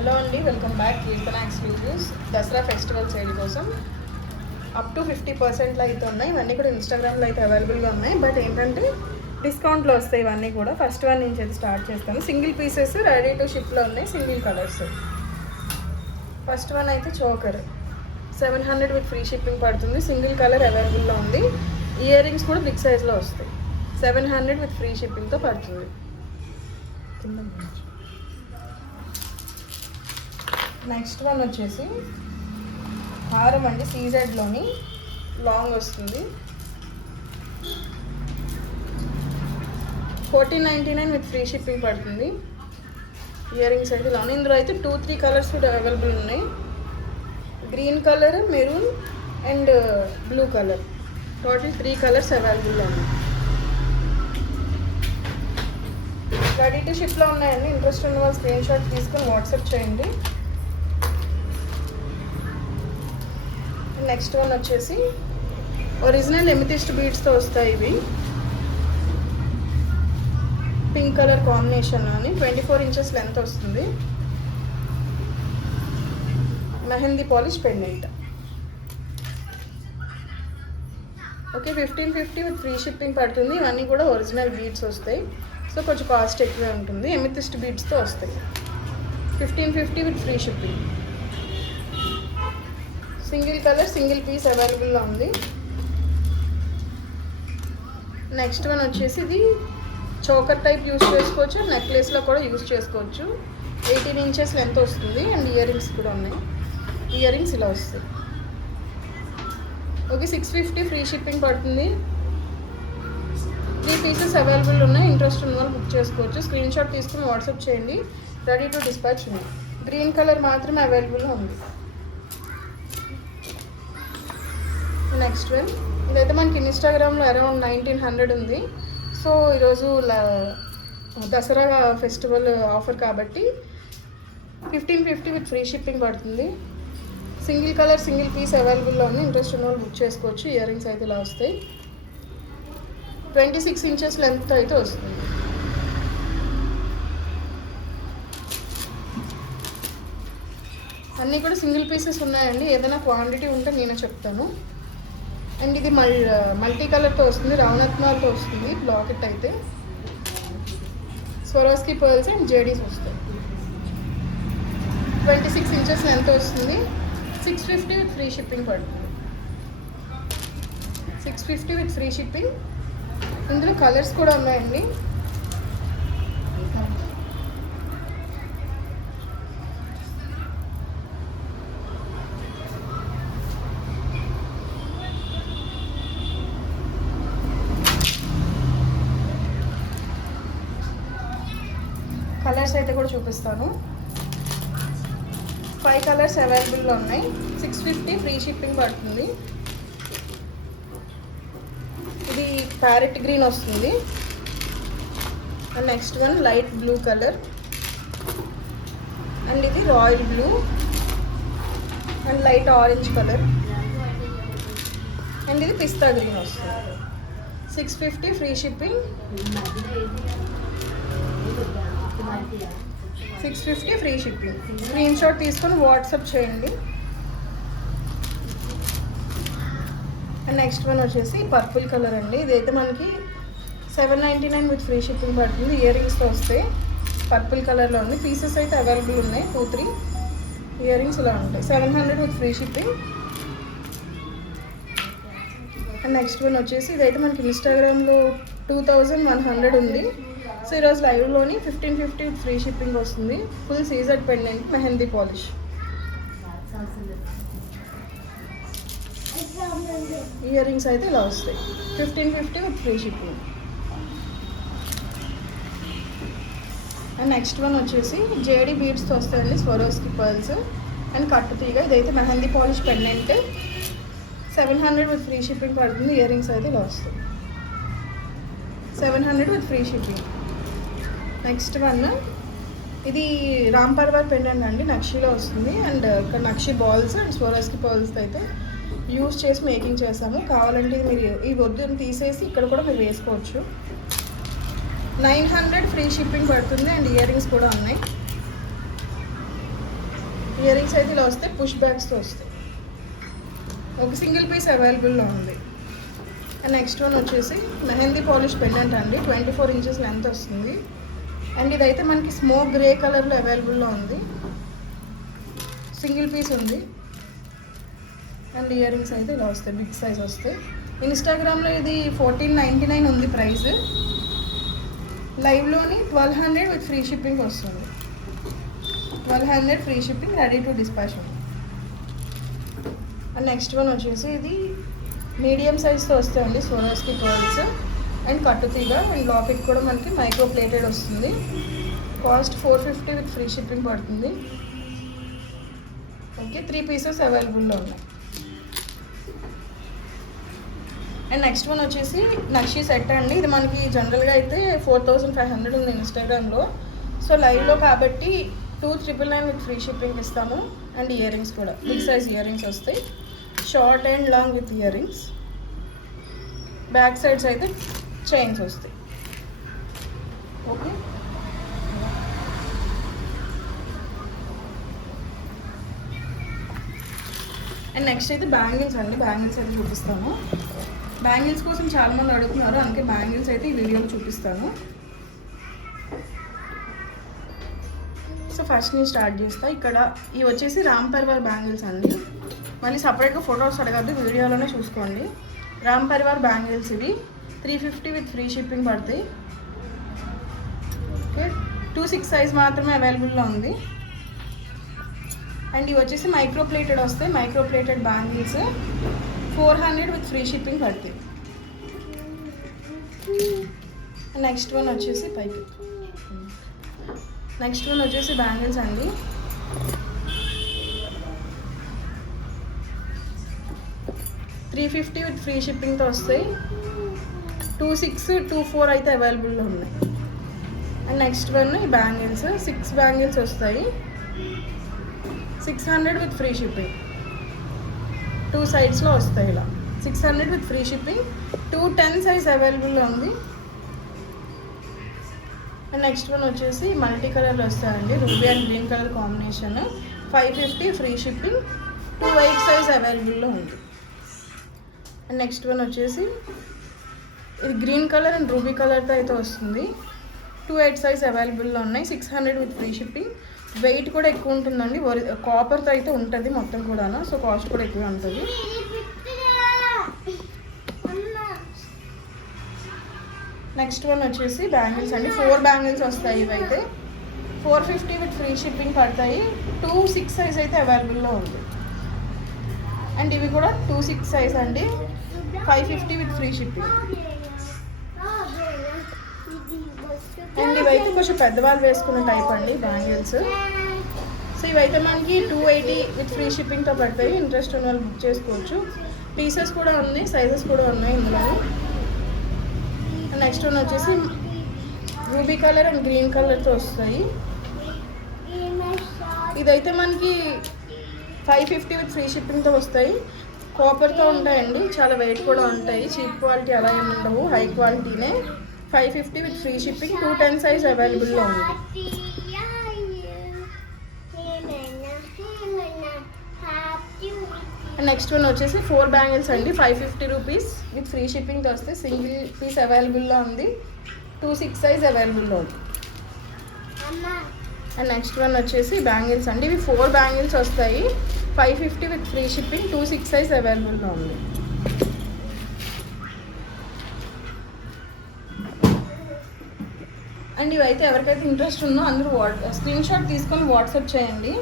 Hello అండి, welcome back కీర్తన exclusives. Dasara festival sale కోసం up to 50% అయితే ఉన్నాయి. ఇవన్నీ కూడా ఇన్స్టాగ్రామ్లో అయితే అవైలబుల్గా ఉన్నాయి. బట్ ఏంటంటే డిస్కౌంట్లో వస్తాయి ఇవన్నీ కూడా. ఫస్ట్ వన్ నుంచి అయితే స్టార్ట్ చేస్తాను. సింగిల్ పీసెస్ రెడీ టు షిప్లో ఉన్నాయి, సింగిల్ కలర్స్. ఫస్ట్ వన్ అయితే చోకర్ 700 విత్ ఫ్రీ షిప్పింగ్ పడుతుంది. సింగిల్ కలర్ అవైలబుల్లో ఉంది. ఇయర్ రింగ్స్ కూడా బిగ్ సైజ్లో వస్తాయి. 700 విత్ ఫ్రీ షిప్పింగ్తో పడుతుంది. నెక్స్ట్ వన్ వచ్చేసి హారం అండి, సీజెడ్లోని లాంగ్ వస్తుంది. 1499 విత్ ఫ్రీ షిప్పింగ్ పడుతుంది. ఇయర్ రింగ్స్ అయితే లాంగ్. ఇందులో అయితే 2-3 కలర్స్ కూడా అవైలబుల్ ఉన్నాయి. Green colour, maroon and blue colour, total 3 colours అవైలబుల్లో ఉన్నాయి. రెడీ టు షిప్లో ఉన్నాయండి. ఇంట్రెస్ట్ ఉన్న వాళ్ళు స్క్రీన్ షాట్ తీసుకొని వాట్సాప్ చేయండి. నెక్స్ట్ వన్ వచ్చేసి ఒరిజినల్ ఎమితిస్ట్ బీడ్స్తో వస్తాయి ఇవి. పింక్ కలర్ కాంబినేషన్లోని 24 ఇంచెస్ లెంత్ వస్తుంది. Mehndi polish pendant. Okay, 1550 with free shipping పడుతుంది. ఇవన్నీ కూడా ఒరిజినల్ బీడ్స్ వస్తాయి. సో కొంచెం కాస్ట్ ఎక్కువే ఉంటుంది. ఎమితిస్ట్ బీడ్స్తో వస్తాయి. 1550 with free shipping. Single colour, single piece అవైలబుల్లో ఉంది. నెక్స్ట్ వన్ వచ్చేసి ఇది చోకర్ టైప్ యూస్ చేసుకోవచ్చు, నెక్లెస్లో కూడా యూస్ చేసుకోవచ్చు. 18 ఇంచెస్ లెంత్ వస్తుంది అండ్ ఇయర్ రింగ్స్ కూడా ఉన్నాయి. ఇయర్ రింగ్స్ ఇలా వస్తాయి. ఓకే, 650 ఫ్రీ షిప్పింగ్ పడుతుంది. 3 పీసెస్ అవైలబుల్ ఉన్నాయి. ఇంట్రెస్ట్ ఉన్న వాళ్ళు బుక్ చేసుకోవచ్చు. స్క్రీన్ షాట్ తీసుకుని వాట్సాప్ చేయండి. రెడీ టు డిస్పాచ్ ఉంది. గ్రీన్ కలర్ మాత్రమే అవైలబుల్లో ఉంది. నెక్స్ట్ వన్ ఇదైతే మనకి ఇన్స్టాగ్రామ్లో అరౌండ్ 1900 ఉంది. సో ఈరోజు దసరా ఫెస్టివల్ ఆఫర్ కాబట్టి 1550 విత్ ఫ్రీ షిప్పింగ్ పడుతుంది. సింగిల్ కలర్, సింగిల్ పీస్ అవైలబుల్లో ఉంది. ఇంట్రెస్ట్ ఉన్న వాళ్ళు బుక్ చేసుకోవచ్చు. ఇయర్ రింగ్స్ అయితే ఇలా వస్తాయి. 26 ఇంచెస్ లెంత్ అయితే వస్తుంది. అన్నీ కూడా సింగిల్ పీసెస్ ఉన్నాయండి. ఏదైనా క్వాంటిటీ ఉంటే నేనే చెప్తాను. అండ్ ఇది మల్టీ కలర్తో వస్తుంది, రౌనత్నాలతో వస్తుంది. బ్లాకెట్ అయితే స్వరోస్కి పర్ల్స్ అండ్ జేడీస్ వస్తాయి. 26 ఇంచెస్ లెంత్ వస్తుంది. 650 విత్ ఫ్రీ షిప్పింగ్ పడుతుంది. 650 విత్ ఫ్రీ షిప్పింగ్. ఇందులో కలర్స్ కూడా ఉన్నాయండి. కలర్స్ అయితే కూడా చూపిస్తాను. 5 కలర్స్ అవైలబుల్లో ఉన్నాయి. 650 ఫ్రీ షిప్పింగ్ పడుతుంది. ఇది ప్యారెట్ గ్రీన్ వస్తుంది. And next one light blue colour. And ఇది royal blue and light orange colour. And ఇది పిస్తా గ్రీన్ వస్తుంది. 650 free shipping. 650 free shipping. Screenshot తీసుకొని వాట్సాప్ చేయండి. అండ్ నెక్స్ట్ వన్ వచ్చేసి పర్పుల్ కలర్ అండి. ఇదైతే మనకి 799 విత్ ఫ్రీ షిప్పింగ్ పడుతుంది. ఇయర్ రింగ్స్తో వస్తాయి. పర్పుల్ కలర్లో ఉంది. పీసెస్ అయితే అవైలబుల్ ఉన్నాయి. 2-3 ఇయర్ రింగ్స్ ఇలా ఉంటాయి. 700 with free shipping. And next one వచ్చేసి ఇదైతే మనకి ఇన్స్టాగ్రామ్లో 2100 ఉంది. సో ఈరోజు లైవ్లోని 1550 విత్ ఫ్రీ షిప్పింగ్ వస్తుంది. Full CZ pendant, mehndi polish. Ear rings అయితే ఇలా వస్తాయి. 1550 with free shipping. And next one వచ్చేసి జేడీ బీడ్స్తో వస్తాయండి. స్వరోస్కి పర్ల్స్ అండ్ కట్టు తీగ. ఇదైతే mehndi polish pendant. 700 with free shipping పడుతుంది. ఇయర్ రింగ్స్ అయితే ఇలా వస్తాయి. 700 with free shipping. Next one ఇది రామ్ పర్వర్ పెండెంట్ అండి. నక్షీలో వస్తుంది. అండ్ ఇక్కడ నక్షి బాల్స్ అండ్ స్వరోస్కి పర్ల్స్ అయితే యూస్ చేసి మేకింగ్ చేసాము. కావాలంటే మీరు ఈ వద్దుని తీసేసి ఇక్కడ కూడా మీరు వేసుకోవచ్చు. 900 ఫ్రీ షిప్పింగ్ పడుతుంది. అండ్ ఇయర్ రింగ్స్ కూడా ఉన్నాయి. ఇయర్ రింగ్స్ అయితే ఇలా వస్తాయి, పుష్ బ్యాగ్స్తో వస్తాయి. ఒక సింగిల్ పీస్ అవైలబుల్లో ఉంది. అండ్ నెక్స్ట్ వన్ వచ్చేసి మెహందీ పాలిష్ పెండెంట్ అండి, 24 ఇంచెస్ లెంత్ వస్తుంది. అండ్ ఇదైతే మనకి స్మోక్ గ్రే కలర్లో అవైలబుల్లో ఉంది, సింగిల్ పీస్ ఉంది. అండ్ ఇయర్ రింగ్స్ అయితే ఇలా వస్తాయి, బిగ్ సైజ్ వస్తాయి. ఇన్స్టాగ్రామ్లో ఇది 1499 ఉంది ప్రైస్. లైవ్లోని 1200 విత్ ఫ్రీ షిప్పింగ్ వస్తుంది. 1200 free shipping, ready to dispatch ఉంది. అండ్ నెక్స్ట్ వన్ వచ్చేసి ఇది మీడియం సైజ్తో వస్తాయండి స్వరోస్కి పర్ల్స్ అండ్ కట్టుతీగ. అండ్ లాకెట్ కూడా మనకి మైక్రో ప్లేటెడ్ వస్తుంది. కాస్ట్ 450 విత్ ఫ్రీ షిప్పింగ్ పడుతుంది. ఓకే, 3 పీసెస్ అవైలబుల్లో ఉన్నాయి. అండ్ నెక్స్ట్ వన్ వచ్చేసి నక్షి సెట్ అండి. ఇది మనకి జనరల్గా అయితే 4500 ఉంది ఇన్స్టాగ్రామ్లో. సో లైవ్లో కాబట్టి 2999 విత్ ఫ్రీ షిప్పింగ్ ఇస్తాము. అండ్ ఇయర్ రింగ్స్ కూడా బిగ్ సైజ్ ఇయర్ రింగ్స్ వస్తాయి, short and long with ear rings. Back sides అయితే చైన్స్ వస్తాయి. ఓకే, అండ్ నెక్స్ట్ అయితే బ్యాంగిల్స్ అండి. బ్యాంగిల్స్ అయితే చూపిస్తాను. బ్యాంగిల్స్ కోసం చాలామంది అడుగుతున్నారు, అందుకే బ్యాంగిల్స్ అయితే ఈ వీడియోలో చూపిస్తాను. సో ఫస్ట్ నేను స్టార్ట్ చేస్తా. ఇక్కడ ఇవి వచ్చేసి రామ్ పరివార్ బ్యాంగిల్స్ అండి. మళ్ళీ సపరేట్గా ఫొటోస్ అడగద్దు, వీడియోలోనే చూసుకోండి. రామ్ పరివార్ బ్యాంగిల్స్ ఇవి 350 విత్ ఫ్రీ షిప్పింగ్ పడతాయి. ఓకే, 26 సైజ్ మాత్రమే అవైలబుల్లో ఉంది. అండ్ ఇవి వచ్చేసి మైక్రో ప్లేటెడ్ వస్తాయి. Micro plated bangles 400 with free shipping పడుతుంది. నెక్స్ట్ వన్ వచ్చేసి పైకి నెక్స్ట్ వన్ వచ్చేసి బ్యాంగిల్స్ అండి. $350 విత్ ఫ్రీ షిప్పింగ్తో వస్తాయి. 26, 24 అయితే అవైలబుల్లో ఉన్నాయి. అండ్ నెక్స్ట్ వన్ ఈ బ్యాంగిల్స్ 6 బ్యాంగిల్స్ వస్తాయి, 600 విత్ ఫ్రీ షిప్పింగ్. 2 సైడ్స్లో వస్తాయి ఇలా, 600 విత్ ఫ్రీ షిప్పింగ్. 210 సైజ్ అవైలబుల్లో ఉంది. అండ్ నెక్స్ట్ వన్ వచ్చేసి మల్టీ కలర్లో వస్తాయండి, ruby and green colour combination. 550 free shipping. 28 size అవైలబుల్లో ఉంది. అండ్ నెక్స్ట్ వన్ వచ్చేసి ఇది గ్రీన్ కలర్ అండ్ రూబీ కలర్తో అయితే వస్తుంది. 28 సైజ్ అవైలబుల్లో ఉన్నాయి. 600 విత్ ఫ్రీ షిప్పింగ్. వెయిట్ కూడా ఎక్కువ ఉంటుందండి, కాపర్తో అయితే ఉంటుంది మొత్తం కూడా, సో కాస్ట్ కూడా ఎక్కువ ఉంటుంది. నెక్స్ట్ వన్ వచ్చేసి బ్యాంగిల్స్ అండి. 4 బ్యాంగిల్స్ వస్తాయి. ఇవైతే 450 విత్ ఫ్రీ షిప్పింగ్ పడతాయి. 26 సైజ్ అయితే అవైలబుల్లో ఉంది. అండ్ ఇవి కూడా 26 సైజ్ అండి, 550 విత్ ఫ్రీ షిప్పింగ్. అండ్ ఇవైతే కొంచెం పెద్దవాళ్ళు వేసుకునే టైప్ అండి బ్యాంగిల్స్. సో ఇవైతే మనకి 280 విత్ ఫ్రీ షిప్పింగ్తో పడతాయి. ఇంట్రెస్ట్ ఉన్న వాళ్ళు బుక్ చేసుకోవచ్చు. పీసెస్ కూడా ఉన్నాయి, సైజెస్ కూడా ఉన్నాయి ఇందులో. నెక్స్ట్ వన్ వచ్చేసి రూబీ కలర్ అండ్ గ్రీన్ కలర్తో వస్తాయి. ఇదైతే మనకి 550 విత్ ఫ్రీ షిప్పింగ్తో వస్తాయి. కాపర్తో ఉంటాయండి, చాలా వెయిట్ కూడా ఉంటాయి. చీప్ క్వాలిటీ అలా ఏమి ఉండవు, హై క్వాలిటీనే. 550 విత్ ఫ్రీ షిప్పింగ్. 210 సైజ్ అవైలబుల్లో ఉంది. నెక్స్ట్ వన్ వచ్చేసి 4 బ్యాంగిల్స్ అండి, 550 రూపీస్ విత్ ఫ్రీ షిప్పింగ్తో వస్తే. సింగిల్ పీస్ అవైలబుల్లో ఉంది. 26 సైజ్ అవైలబుల్లో ఉంది. అండ్ నెక్స్ట్ వన్ వచ్చేసి బ్యాంగిల్స్ అండి. ఇవి 4 బ్యాంగిల్స్ వస్తాయి, 550 విత్ ఫ్రీ షిప్పింగ్. 26 సైజ్ అవైలబుల్లో ఉంది. అండ్ ఇవైతే ఎవరికైతే ఇంట్రెస్ట్ ఉందో అందరూ స్క్రీన్ షాట్ తీసుకొని వాట్సాప్ చేయండి.